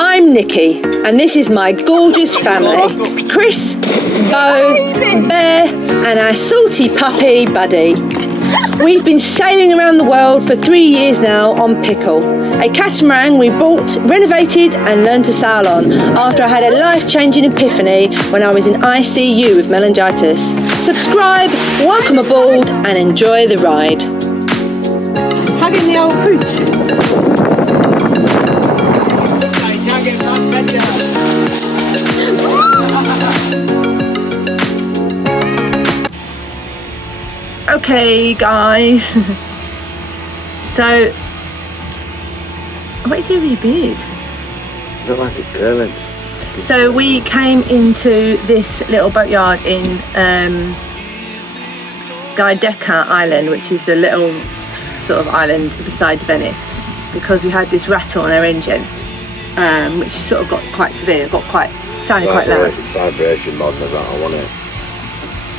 I'm Nikki, and this is my gorgeous family. Chris, Bo, Bear, and our salty puppy, Buddy. We've been sailing around the world for 3 years now on Pickle, a catamaran we bought, renovated and learned to sail on after I had a life-changing epiphany when I was in ICU with meningitis. Subscribe, welcome aboard and enjoy the ride. Hugging the old pooch. Okay, guys. So, what are you doing with your beard? I don't like it curling. So we came into this little boatyard in Giudecca Island, which is the little sort of island beside Venice, because we had this rattle on our engine, which sort of got quite severe, sounded quite loud. Vibration more than a rattle, wasn't it?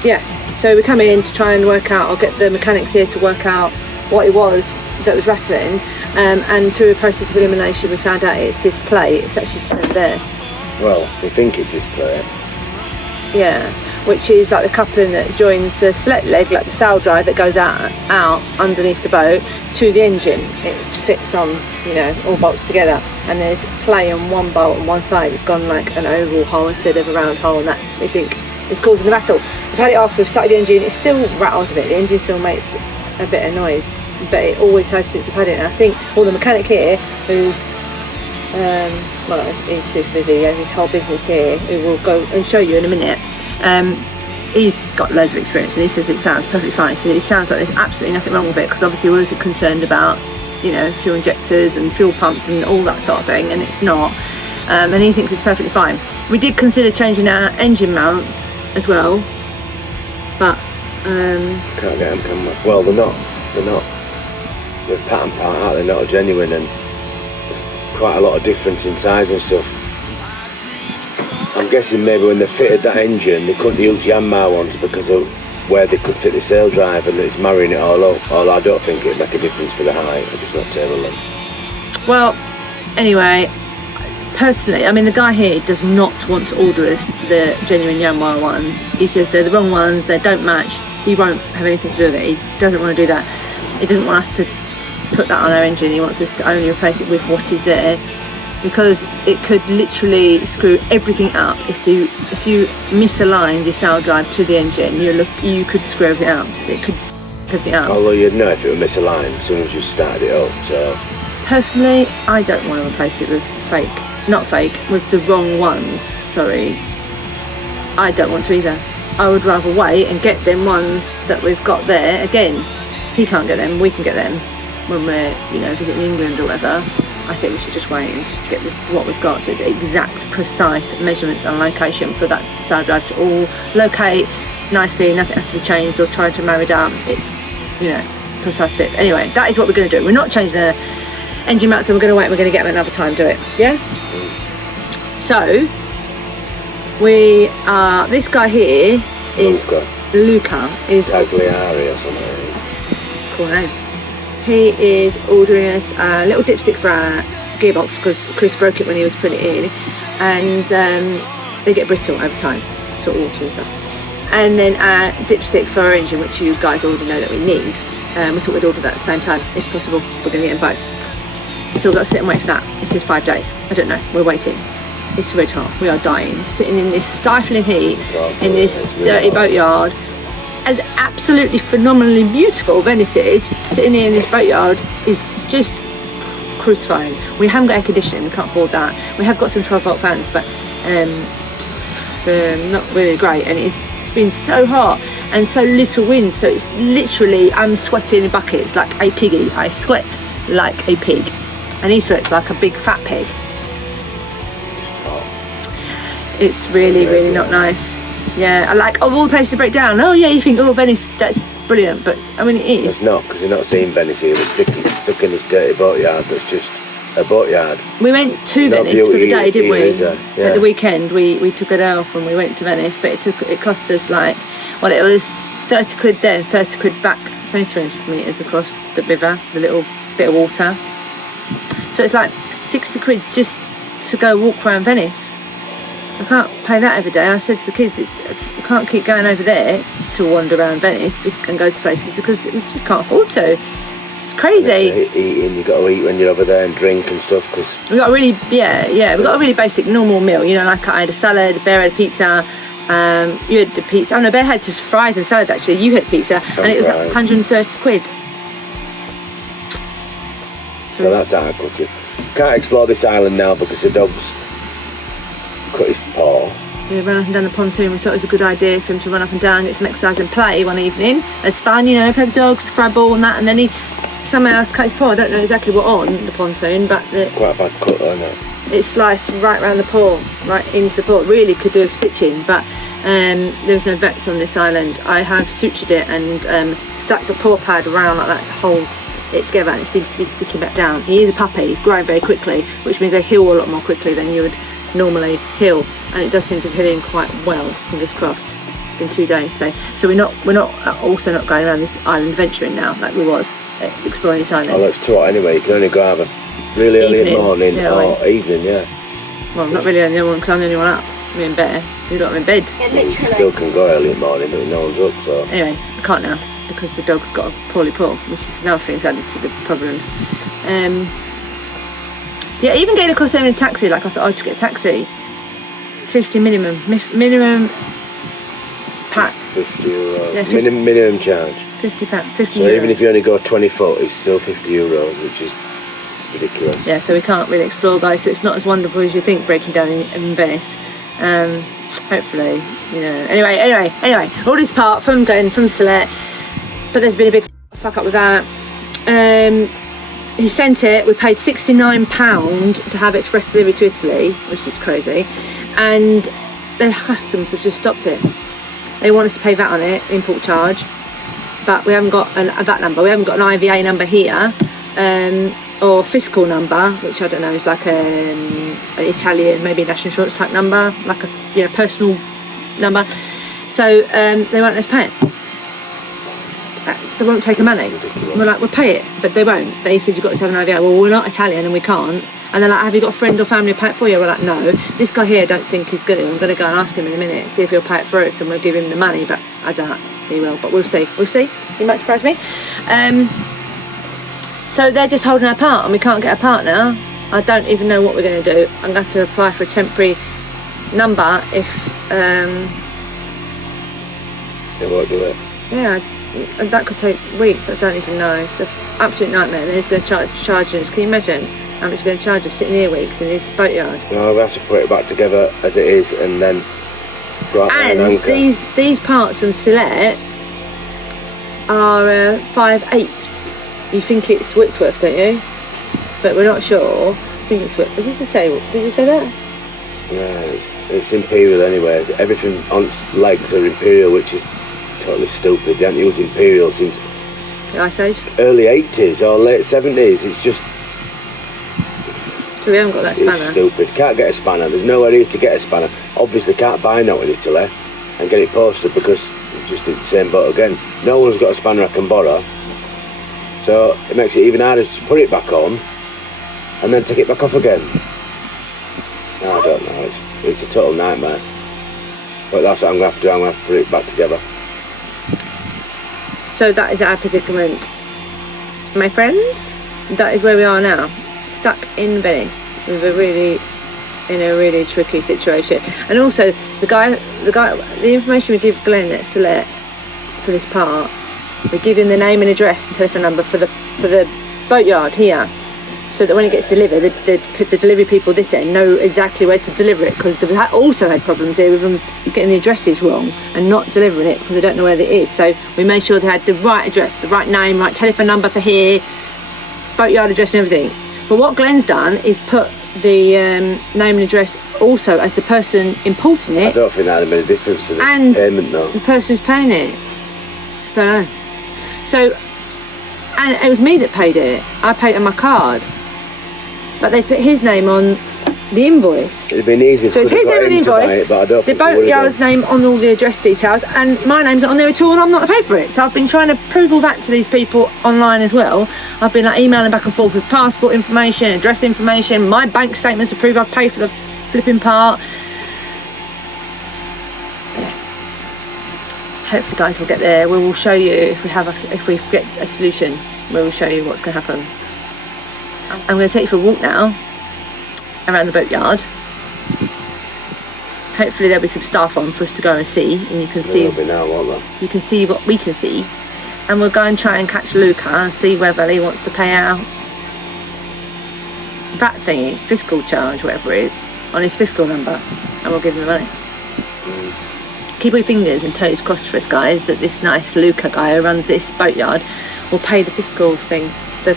Yeah. So we come in to try and work out, or get the mechanics here to work out what it was that was rattling, and through a process of elimination we found out it's this plate. It's actually just over there. Well, we think it's this plate. Yeah, which is like the coupling that joins the select leg, like the sail drive that goes out underneath the boat to the engine. It fits on, all bolts together, and there's play on one bolt on one side. It's gone like an oval hole instead of a round hole, and that we think is causing the rattle. We've had it off, we've started the engine, it still rattles a bit, the engine still makes a bit of noise, but it always has since we've had it. And I think the mechanic here, who's he's super busy, he has his whole business here, who will go and show you in a minute. He's got loads of experience, and he says it sounds perfectly fine. So it sounds like there's absolutely nothing wrong with it, because obviously we're also concerned about fuel injectors and fuel pumps and all that sort of thing, and it's not. And he thinks it's perfectly fine. We did consider changing our engine mounts as well, but can't get them, can we? Well, they're not they're pattern part out, they're not genuine, and there's quite a lot of difference in size and stuff. I'm guessing maybe when they fitted that engine they couldn't use Yanmar ones because of where they could fit the sail drive, and it's marrying it all up. Although I don't think it'd make a difference for the height, I just not table them. Well, anyway, personally, the guy here does not want to order us the genuine Yanmar ones. He says they're the wrong ones, they don't match. He won't have anything to do with it. He doesn't want to do that. He doesn't want us to put that on our engine. He wants us to only replace it with what is there, because it could literally screw everything up. If you misalign the sail drive to the engine, you could screw everything up. It could everything up. Although you'd know if it were misaligned as soon as you started it up. So personally, I don't want to replace it with with the wrong ones. Sorry, I don't want to either. I would rather wait and get them ones that we've got there. Again, he can't get them, we can get them when we're visiting England or whatever. I think we should just wait and just get what we've got, so it's exact, precise measurements and location for that sail drive to all locate nicely. Nothing has to be changed or tried to marry down. It's precise fit. Anyway, that is what we're going to do. We're not changing the engine mount, so we're going to wait and we're going to get them another time, do it. Yeah? So this guy here is Luca is Tagliari or something. Cool name. He is ordering us a little dipstick for our gearbox, because Chris broke it when he was putting it in, and they get brittle over time, sort of water and stuff. And then a dipstick for our engine, which you guys already know that we need. We thought we'd order that at the same time, if possible. We're going to get them both. So we've got to sit and wait for that. It says 5 days. I don't know. We're waiting. It's red hot. We are dying. Sitting in this stifling heat, in this dirty boatyard. As absolutely phenomenally beautiful Venice is, sitting here in this boatyard is just crucifying. We haven't got air conditioning, we can't afford that. We have got some 12-volt fans, but they're not really great, and it's been so hot and so little wind, so it's literally, I'm sweating in buckets like a piggy. I sweat like a pig, and he sweats like a big fat pig. It's really not nice. Yeah, I like, of all the places to break down. Oh yeah, you think, Venice, that's brilliant, but it is. It's not, because you're not seeing Venice here. We're stuck in this dirty boatyard that's just a boatyard. We went to Venice for the day, didn't we? Yeah. At the weekend, we took it off and we went to Venice, but it cost us it was 30 quid there, 30 quid back. It's only 300 metres across the river, the little bit of water. So it's like 60 quid just to go walk around Venice. I can't pay that every day. I said to the kids, I can't keep going over there to wander around Venice and go to places because we just can't afford to. It's crazy. Eating, you got to eat when you're over there and drink and stuff because we got a really we got a really basic normal meal. You know, like I had a salad, Bear had a pizza. You had the pizza. Oh no, Bear had just fries and salad actually. You had pizza, and it was fries. 130 quid. So that's our culture. Can't explore this island now because the dog's cut his paw. We ran up and down the pontoon. We thought it was a good idea for him to run up and down, get some exercise and play one evening. It's fun, you know, play with the dog, throw a ball and that, and then he somehow else cut his paw. I don't know exactly what on the pontoon, but quite a bad cut, I know. It sliced right around the paw, right into the paw. Really could do with stitching, but there's no vets on this island. I have sutured it and stuck the paw pad around like that to hold it together, and it seems to be sticking back down. He is a puppy, he's growing very quickly, which means they heal a lot more quickly than you would normally heal, and it does seem to be healing quite well, fingers crossed. It's been 2 days, so we're not also not going around this island venturing now like we was exploring this island. Oh, that's too hot anyway. You can only go have a really early in the morning or evening, Well, not really early morning because I'm the only one up. Me and Bear, we got him in bed. You still can go early in the morning, but no one's up, so. Anyway, I can't now because the dog's got a poorly paw, which is another thing that's added to the problems. Yeah, even getting across there in a taxi, like I thought I'd just get a taxi. 50 minimum pack. 50 euros. Yeah, minimum charge. £50. So even if you only go 20 foot, it's still 50 euros, which is ridiculous. Yeah, so we can't really explore, guys. So it's not as wonderful as you think breaking down in Venice. Hopefully, you know. Anyway. All this part from Glenn, from Celette, but there's been a big fuck up with that. He sent it. We paid £69 to have express delivery to Italy, which is crazy, and the customs have just stopped it. They want us to pay VAT on it, import charge, but we haven't got a VAT number. We haven't got an IVA number here, or fiscal number, which I don't know is like an Italian, maybe national insurance type number, like a personal number. So they won't let us pay it. They won't take the money. Ridiculous. We're like, we'll pay it, but they won't. They said you've got to have an IVA. Well, we're not Italian and we can't. And they're like, have you got a friend or family to pay it for you? We're like, no. This guy here, I don't think he's going to. I'm going to go and ask him in a minute, see if he'll pay it for us, and we'll give him the money. But I doubt he will. But we'll see. He might surprise me. So they're just holding our part, and we can't get a part now. I don't even know what we're going to do. I'm going to have to apply for a temporary number if They won't do it. Yeah, and that could take weeks. I don't even know. It's an absolute nightmare. Then he's going to charge us. Can you imagine how much he's going to charge us sitting here weeks in his boatyard? No, we have to put it back together as it is, and then go out there and And anchor. these parts from Celette are 5/8. You think it's Whitworth, don't you? But we're not sure. I think it's Whitworth. Is it to say? Did you say that? Yeah, it's Imperial anyway. Everything on its legs are Imperial, which is totally stupid. They haven't used Imperial since The Ice Age. early 80s or late 70s. It's just So we haven't got that it's spanner. stupid. Can't get a spanner. There's nowhere here to get a spanner. Obviously can't buy no in Italy and get it posted because it's just the same boat again. No one's got a spanner I can borrow. So it makes it even harder to put it back on and then take it back off again. I don't know, it's a total nightmare. But that's what I'm going to have to do. I'm going to have to put it back together. So that is our predicament, my friends. That is where we are now, stuck in Venice with in a really tricky situation. And also the information we give Glenn at Celette for this part, we give him the name and address and telephone number for the boatyard here, so that when it gets delivered, the delivery people this end know exactly where to deliver it, because they've also had problems here with them getting the addresses wrong and not delivering it because they don't know where it is. So we made sure they had the right address, the right name, right telephone number for here, boatyard address and everything. But what Glenn's done is put the name and address also as the person importing I it don't think that'd have made a difference to the and payment though. the person who's paying it. Don't know. So, and it was me that paid it. I paid it on my card. But they put his name on the invoice. It'd been easy if So it's his name on the invoice, it, but I don't the think he would have Boatyard's name on all the address details, and my name's not on there at all, and I'm not paid for it. So I've been trying to prove all that to these people online as well. I've been like emailing back and forth with passport information, address information, my bank statements to prove I've paid for the flipping part. Yeah. Hopefully, guys, we'll get there. We will show you if we get a solution. We will show you what's going to happen. I'm going to take you for a walk now around the boatyard. Hopefully there'll be some staff on for us to go and see, and you can see you can see what we can see, and we'll go and try and catch Luca and see whether he wants to pay out that thingy, fiscal charge, whatever it is, on his fiscal number, and we'll give him the money. Keep your fingers and toes crossed for us, guys, that this nice Luca guy who runs this boatyard will pay the fiscal thing, the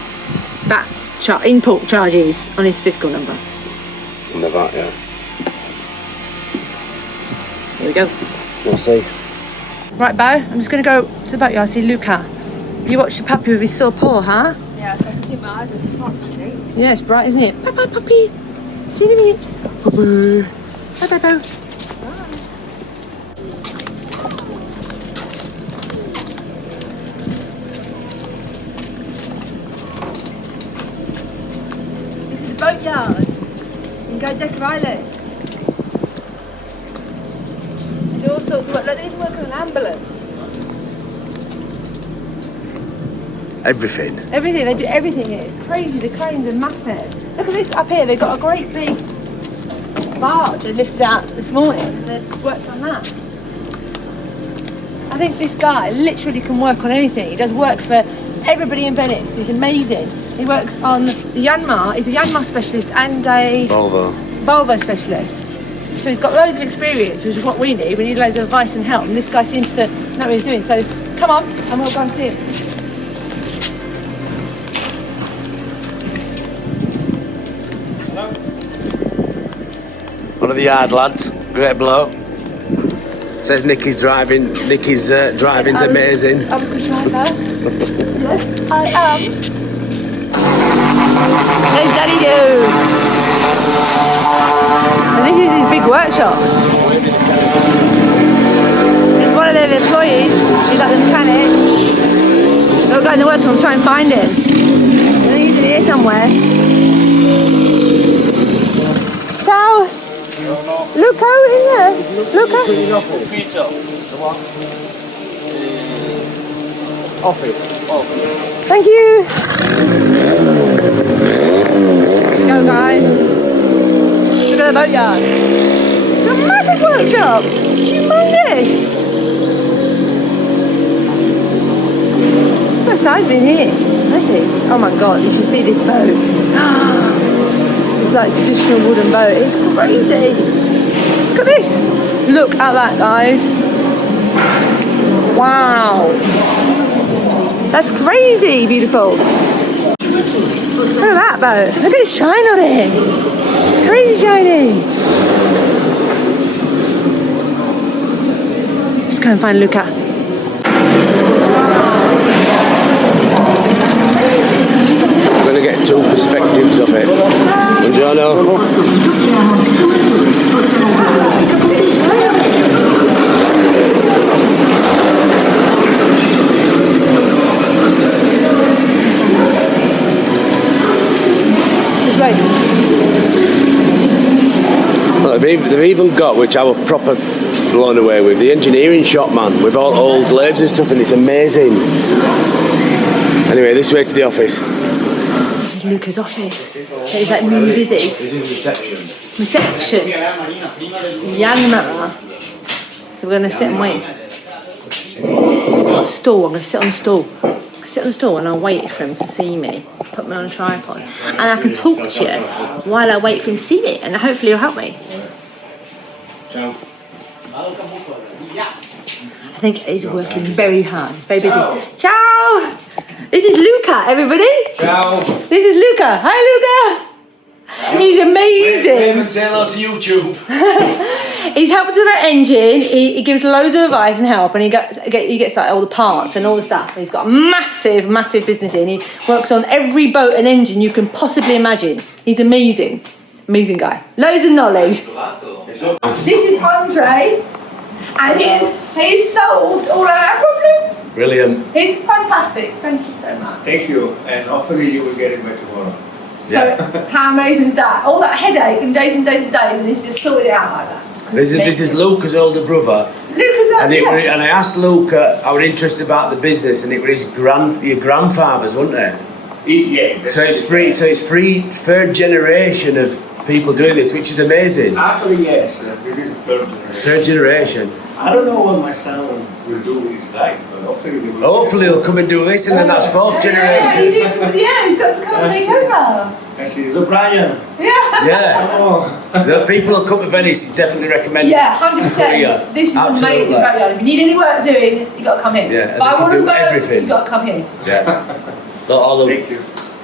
VAT import charges on his fiscal number. And the VAT, yeah. Here we go. We'll see. Right, Bo, I'm just going to go to the boatyard, see Luca. You watch the puppy with his sore paw, huh? Yeah, so I can keep my eyes open, can't see. Yeah, it's bright, isn't it? Bye-bye, puppy. See you in a minute. Bye-bye. Bye-bye, Bo. This is the boatyard. You can go Decker Island. They do all sorts of work. Look, they even work on an ambulance. Everything. Everything, they do everything here. It's crazy, the cranes are massive. Look at this up here, they've got a great big barge they lifted out this morning and they've worked on that. I think this guy literally can work on anything. He does work for everybody in Venice. He's amazing. He works on the Yanmar, he's a Yanmar specialist and a Volvo specialist. So he's got loads of experience, which is what we need. We need loads of advice and help, and this guy seems to know what he's doing. So come on, and we'll go and see him. One of the yard lads, great bloke. Says Nicky's driving. Nicky's driving's amazing. I was the driver. Yes, I am. There's Daddy Doo. And this is his big workshop. He's one of their employees. He's like the mechanic. We'll go in the workshop and try and find him. I think he's in here somewhere. Ciao. Luca, in there. Luca. Office. Thank you. Go, guys. Look at the boatyard. It's a massive workshop. Humongous. What size been here? Let's see. Oh my god, you should see this boat. It's like a traditional wooden boat. It's crazy. Look at this. Look at that, guys. Wow. That's crazy beautiful. Look at that boat. Look at the shine on it. Crazy shiny. Let's go and find Luca. I'm going to get two perspectives of it. Buongiorno. Well, they've even got, which I was proper blown away with, the engineering shop, man, with all old lathes and stuff, and it's amazing. Anyway, this way to the office. This is Luca's office. He's like really busy. This is reception. Reception. Yanmar. So we're going to sit and wait. He's got a stool. I'm going to sit on the stool. Sit on the stool and I'll wait for him to see me. Put me on a tripod. And I can talk to you while I wait for him to see me. And hopefully he'll help me. I think he's working very hard. He's very busy. Ciao! This is Luca, everybody. Ciao. This is Luca. Hi, Luca. He's amazing. Wave and say hello to YouTube. He's helped with our engine. He gives loads of advice and help, and he gets like all the parts and all the stuff. He's got a massive business in. He works on every boat and engine you can possibly imagine. He's amazing. Amazing guy. Loads of knowledge. This is Andre, and he's solved all our problems. Brilliant. He's fantastic. Thank you so much. Thank you, and hopefully you will get it by tomorrow. So how amazing is that? All that headache and days and days and days, and he's just sorted it out like that. This is Luca's older brother. And I asked Luca, I was interested about the business, and it was your grandfather's, wasn't it? Yeah. So it's third generation of people doing this, which is amazing. Actually, yes. This is third generation. Third generation. I don't know what my son will do with his life, but hopefully they will. Hopefully he'll come and do this, and then that's fourth generation. He's got to come and take over. I see. Look, Brian. Yeah. Oh. The people who come to Venice, it's definitely recommended. Yeah, 100%. This is an amazing boatyard. If you need any work doing, you got to come here. Yeah, Buy wooden boat, everything. you got to come here. Yeah. All the Thank you.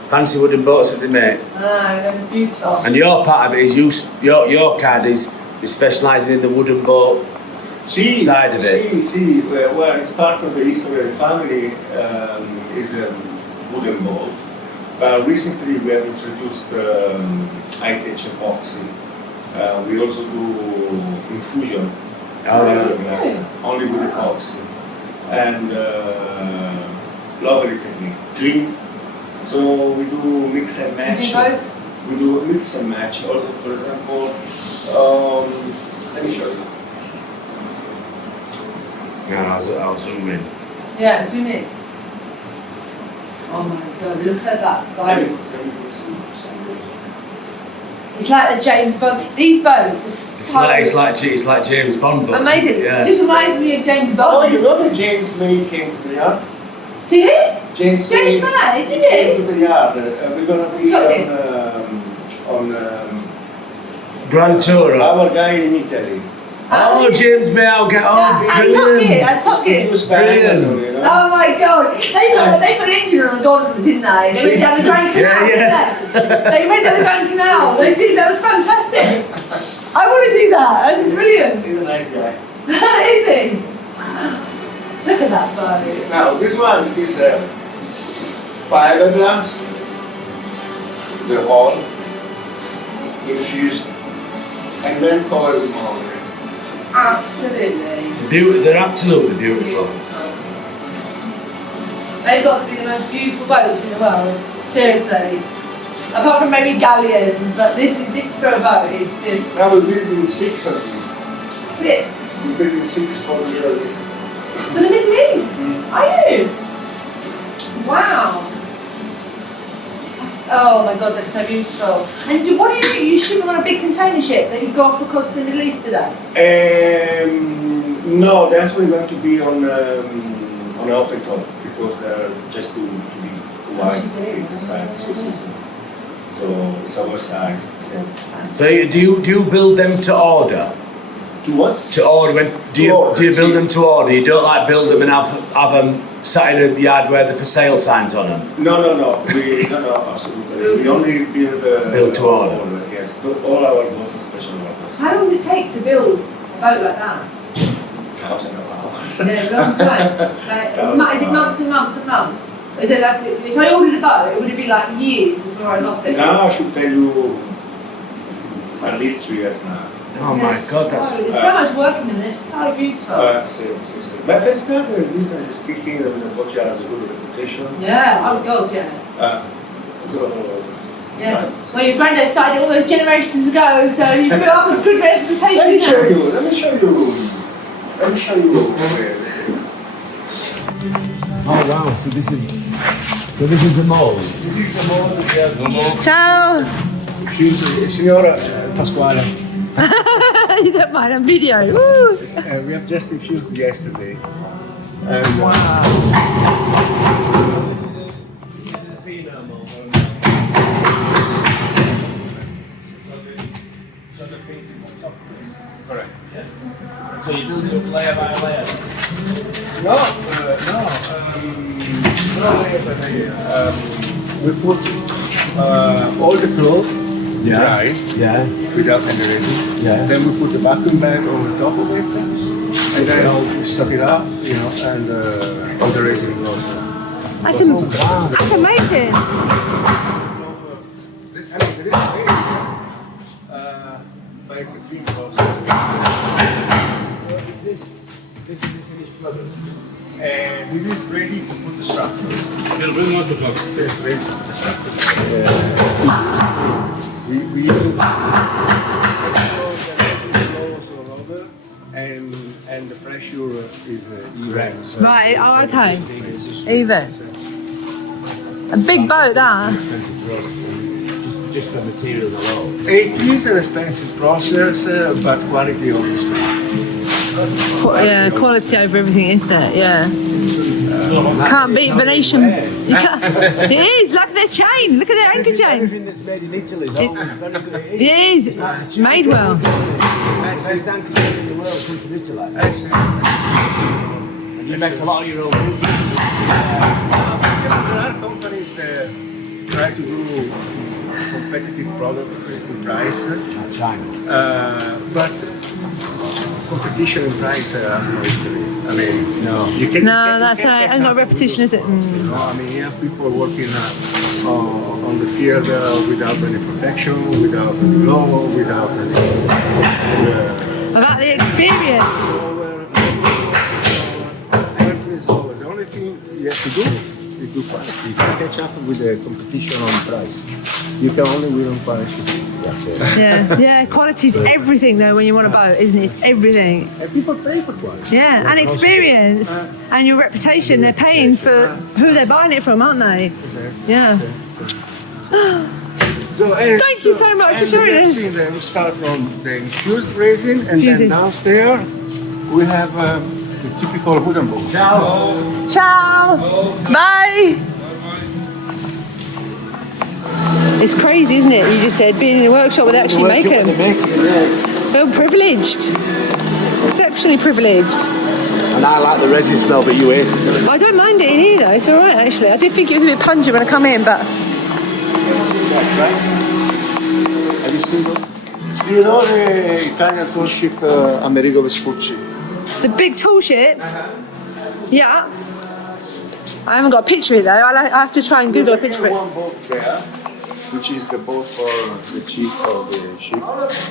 fancy wooden boats that they make. They're beautiful. And your part of it is your card is specialising in the wooden boat side of it. Well, it's part of the history of the family. Is a wooden boat. But recently we have introduced high-tech epoxy. We also do infusion. Only with epoxy. And lovely technique. Clean. So we do mix and match. You do both? We do mix and match. Also, for example, let me show you. Yeah, I'll zoom in. Yeah, zoom in. Oh my god, look at that boat. It's like a James Bond. These boats are so... It's like James Bond boats. Amazing. Yeah. Just reminds me of James Bond. Oh, you know that James May came to the yard? Did he? James May? Did Did came he? to the yard. We're gonna be on Grand Tour. our guy in Italy. Oh, James May, I'll get on. I took it. Brilliant. Oh my god. They put an engine on Gordon, didn't they? They went down the Grand Canal. They went down the Grand Canal. That was fantastic. I want to do that. That's brilliant. He's a nice guy. Is he? Look at that boat. Now, this one is fiberglass, the hull, infused, and then covered with mahogany. Absolutely. They're absolutely beautiful. They've got to be the most beautiful boats in the world. Seriously. Apart from maybe galleons, but this for a boat is just... Now we're building 6 of these. 6. We're building 6 for the Middle East. For the Middle East? Are you? Wow. Oh my god, that's so beautiful. And what do? You ship them on a big container ship that you go off across the Middle East today? No, they're actually going to be on an open top because they're just to be wide the size. So it's our size. So do you build them to order? To what? To order. Do you build them to order? You don't like build them and have them sat in a yard where they're for sale signs on them? No, absolutely. We only build to order. Yes, all our boats are special orders. How long does it take to build a boat like that? 1,000 hours. Yeah, a long time. Is it months and months and months? Is it like, if I ordered a boat, would it be like years before I got it? Now I should tell you at least 3 years now. Oh my god, that's... There's so much work in them, they're so beautiful. But thanks God, the business is kicking, the Boatyard has a good reputation. Yeah, oh god, yeah. Yeah. Well, your granddad started all those generations ago, so you put up a good reputation. Let me show you. Oh wow, so this is the mold. This is the mold that we have. Ciao. Signora Pasquale. You don't mind, I'm video. Woo. We have just infused yesterday. And, This is a female mold. So the piece is on top of it. correct. Yeah. So you build it up layer by layer. No layer by layer. We put all the clothes dry without any resin. Yeah. Then we put the vacuum bag over top of it, and then we suck it up, and all the resin goes. That's amazing. We use the resin flows all over, and the pressure is even. So Right, oh, okay. Even. A big boat, that. Just for materials alone. It is an expensive process, but quality always wins. Yeah, quality over everything, isn't it? Yeah. Can't beat Venetian. You can't. It is, look at their chain, look at their anchor chain. Everything that's made in Italy is always very good. It is, made well. The best anchor chain in the world comes from Italy. And you make a lot of your own food. There are companies that try to do competitive product in price, China. but competition in price has no history. I mean, you can. No, that's right. And not repetition, is it? You know, I mean, you have people working on the field without any protection, without any law, without any. About the experience. Everything is over. The only thing you have to do is do quality. You can catch up with the competition on price. You can only win on quality. That's it. Yeah, quality's everything though when you want a boat, isn't it? It's everything. And people pay for quality. Yeah, and experience and your reputation. They're paying for who they're buying it from, aren't they? Yeah. Thank you so much for showing us. Then we start from the infused resin, and Infusing. then downstairs we have the typical wooden boat. Ciao. Bye. It's crazy, isn't it? You just said being in a workshop where they actually make them. Feel privileged. Exceptionally privileged. And I like the resin smell, but you hate it. I don't mind it in here though, it's alright actually. I did think it was a bit pungent when I come in, but... Have you seen them? Do you know the Italian tall ship Amerigo Vespucci? The big tall ship? Yeah. I haven't got a picture of it though. I have to try and Google a picture of it. One boat there, which is the boat for the chief of the ship.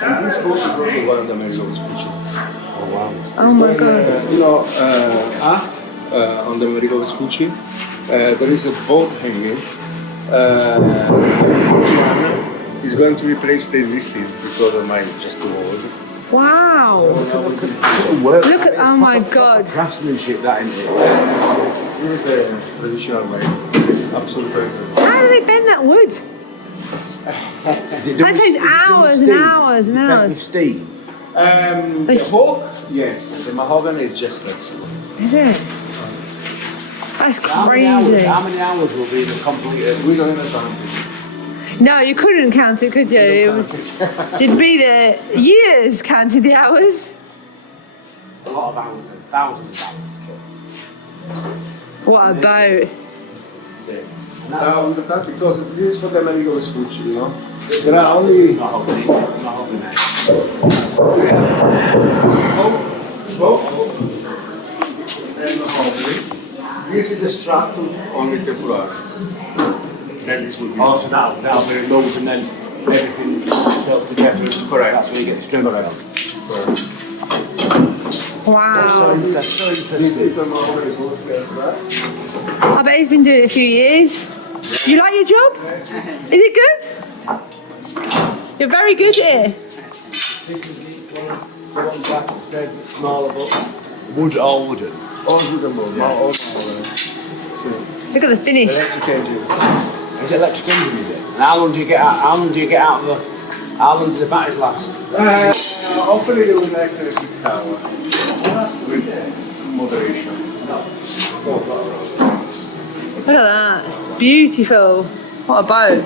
And this boat is the one on the Amerigo Vespucci. Oh wow. Oh my god. You know, aft on the Amerigo Vespucci, there is a boat hanging. This one is going to replace the existing because of my just the wall. Wow. Look at, oh my god. Craftsmanship, that isn't it? Here's the traditional way. It's absolutely perfect. How do they bend that wood? That takes hours and hours and With hours. steam. The oak, yes. The mahogany is just flexible. Is it? That's How many hours will be the complete? We don't have time. No, you couldn't count it, could you? You'd be there years counting the hours. A lot of hours, thousands of hours. What a boat. Because this is for the Amerigo Vespucci, you know. There are only this is a stratum only temporary. Then this will be. Oh, so that'll be removed and then everything sells together. Correct. That's where you get the strength from. Wow. That's so interesting. I bet he's been doing it a few years. You like your job? Is it good? You're very good here. This is the one back upstairs, a bit smaller, but wood, all wooden. All wooden boat. All Look at the finish. electric engine. It's electric engine, is it? And how long do you get out? How long do you get out of the? How long does the battery last? Hopefully they will last 6 hours. With moderation. Look at that. It's beautiful. What a boat.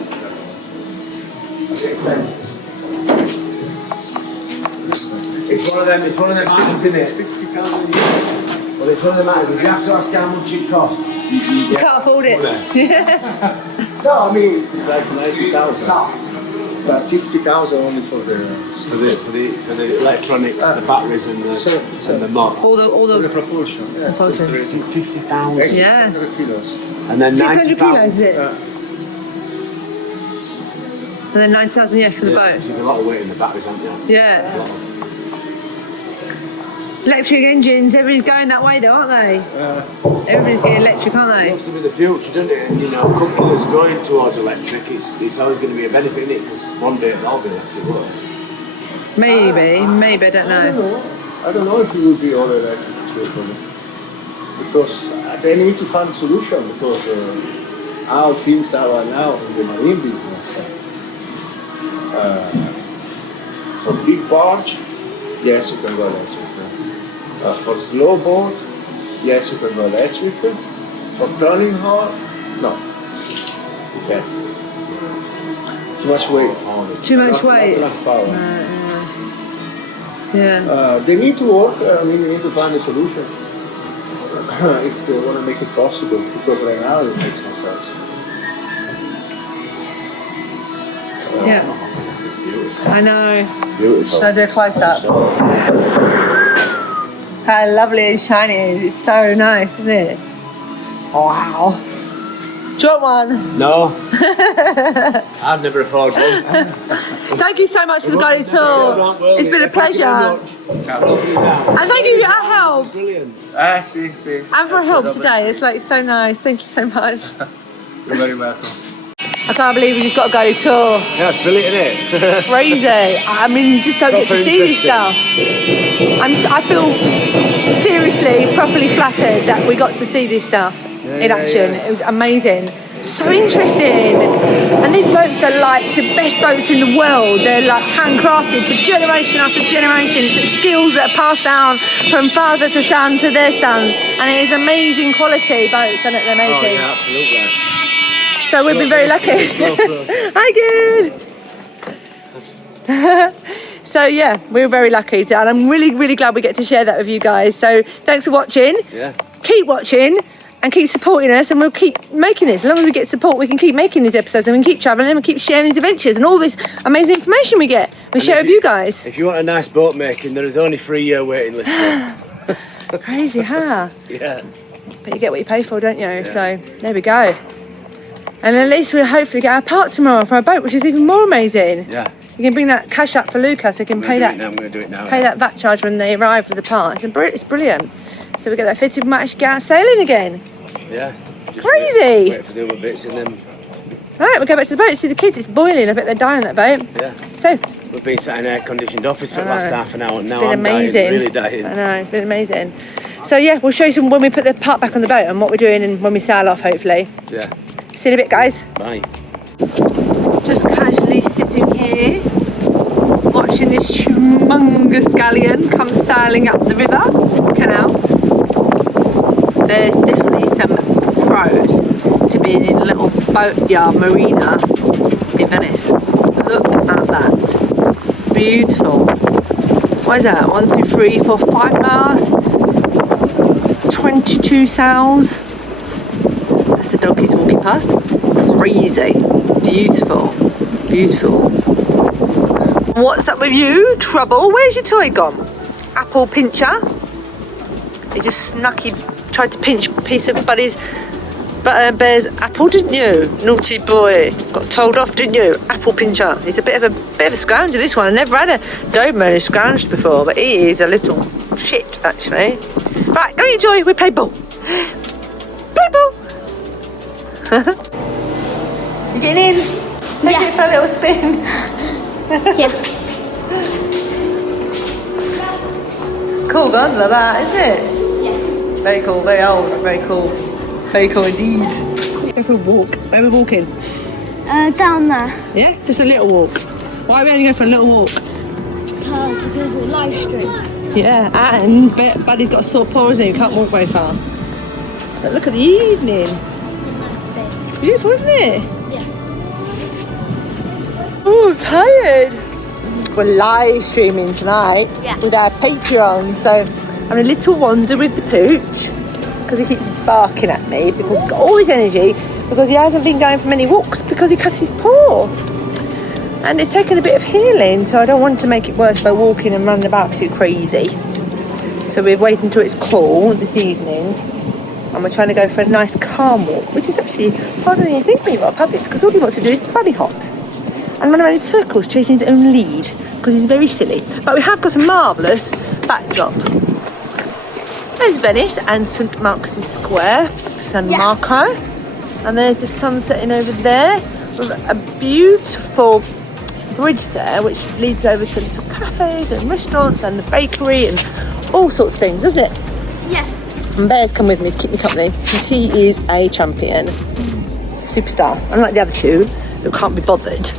It's one of them items, isn't it? 50,000 Well, it's one of them items. You have to ask how much it costs. You can't afford it. No, I mean, like 90,000. But 50,000 only for the For the electronics, the batteries and the mod. all for the the propulsion. Yes, Propulsion. 50,000. Yeah. 600 kilos. And then 600 kilos, 90,000. is it? And then 90,000, yeah, for the boat. There's a lot of weight in the batteries, aren't there? Yeah. Electric engines, everybody's going that way though, aren't they? Everybody's getting electric, aren't It they? looks to be the future, doesn't it? And, you know, a company that's going towards electric, it's always going to be a benefit, isn't it? Because one day it'll all be electric, won't it? Maybe, maybe, I don't know. I don't know if it will be all electric totally. Because they need to find a solution because how things are right now in the marine business. For big barge, yes, you can go electric. For slow boat, yes, you can go electric. For turning hard, no. You can't. Too much weight. Too much Not weight. enough power. Yeah. They need to work, they need to find a solution if they want to make it possible, because right now it makes no sense. Yeah. I know. Beautiful. Should I do a close up? How lovely and shiny it is. It's so nice, isn't it? Wow. Do you want one? No. I'd never afford one. Thank you so much for the guided tour. It's been a pleasure. And thank you for your help. Brilliant. See. And for help today. It's like so nice. Thank you so much. You're very welcome. I can't believe we just got a guided tour. Yeah, it's brilliant, isn't it? Crazy. I mean, you just don't get to see this stuff. I feel seriously, properly flattered that we got to see this stuff in action. It was amazing. So interesting. And these boats are like the best boats in the world. They're like handcrafted for generation after generation. It's skills that are passed down from father to son to their son. And it is amazing quality boats, isn't it, they're making? Oh, yeah, absolutely. So we've been very lucky. Hi, good. So yeah, we're very lucky, and I'm really, really glad we get to share that with you guys. So thanks for watching. Yeah. Keep watching and keep supporting us, and we'll keep making this. As long as we get support, we can keep making these episodes, and we can keep travelling, and we keep sharing these adventures and all this amazing information we get. We share it with you guys. If you want a nice boat making, there is only 3-year waiting list. Crazy, huh? Yeah. But you get what you pay for, don't you? Yeah. So there we go. And at least we'll hopefully get our part tomorrow for our boat, which is even more amazing. Yeah. You can bring that cash up for Luca, so he can pay that. I'm going to do it now. Pay that VAT charge when they arrive with the part. It's brilliant. So we get that fitted, we might actually get out sailing again. Yeah. Just Crazy. Wait for the other bits and then. All right, we'll go back to the boat. See the kids. It's boiling. I bet they're dying on that boat. Yeah. So. We've been sat in an air-conditioned office for the last half an hour, and now It's been I'm amazing. dying, really dying. I know, it's been amazing. So yeah, we'll show you some when we put the part back on the boat and what we're doing and when we sail off, hopefully. Yeah. See you in a bit, guys. Bye. Just casually sitting here, watching this humongous galleon come sailing up the river canal. There's definitely some pros to being in a little boatyard marina in Venice. Look at that. Beautiful. What is that? 1, 2, 3, 4, 5 masts. 22 sails. That's the dog he's walking past. Crazy. Beautiful. Beautiful. What's up with you, Trouble? Where's your toy gone? Apple pincher. He just he tried to pinch a piece of Buddy's Bear's apple, didn't you? Naughty boy. Got told off, didn't you? Apple pincher. He's a bit of a scrounger, this one. I never had a Doberman who scrounged before, but he is a little shit, actually. Right, go enjoy. We play ball. Play ball. You getting in? Take it for a little spin. Yeah. Cool gondola, that, isn't it? Yeah. Very cool, very old, very cool. Very cool indeed. Go for a walk. Where are we walking? Down there. Yeah? Just a little walk. Why are we only going for a little walk? Because it's a live stream. Yeah, and Buddy's got a sore paw, isn't he? He can't walk very far. But look at the evening. It's beautiful, isn't it? Yeah. Oh, I'm tired. We're live streaming tonight with our Patreon. So I'm a little wander with the pooch because he keeps barking at me because he's got all his energy because he hasn't been going for many walks because he cut his paw. And it's taken a bit of healing, so I don't want to make it worse by walking and running about too crazy. So we're waiting until it's cool this evening, and we're trying to go for a nice calm walk, which is actually harder than you think when you've got a puppy, because all he wants to do is bunny hops and run around in circles chasing his own lead because he's very silly. But we have got a marvellous backdrop There's Venice and St Mark's Square, San Marco. And there's the sun setting over there with a beautiful bridge there which leads over to little cafes and restaurants and the bakery and all sorts of things, doesn't it? Yeah. And Bear's come with me to keep me company because he is a champion. Superstar. Unlike the other two who can't be bothered.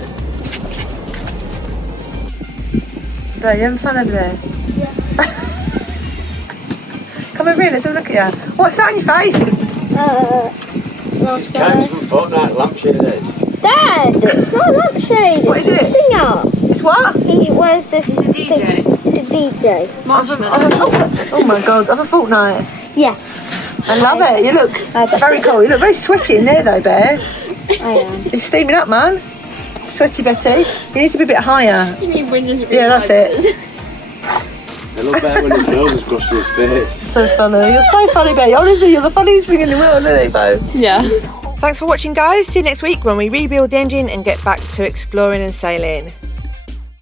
Bear, you having fun over there? Yeah. Come over here, let's have a look at you. What's that on your face? This is cans from Fortnite lampshade. Dad, it's not a lampshade. What is it's it? a singer. It's what? He wears this. It's a DJ. It's a DJ. Oh my god, of a fortnight. Yeah, I love it. You look very cool. You look very sweaty in there though, Bear. I am. You're steaming up, man. Sweaty Betty. You need to be a bit higher. You mean when just Yeah, that's it. I look better when his nose is across to his face. So funny. You're so funny, Betty. Honestly, you're the funniest thing in the world, aren't they, both? Yeah. Thanks for watching, guys. See you next week when we rebuild the engine and get back to exploring and sailing.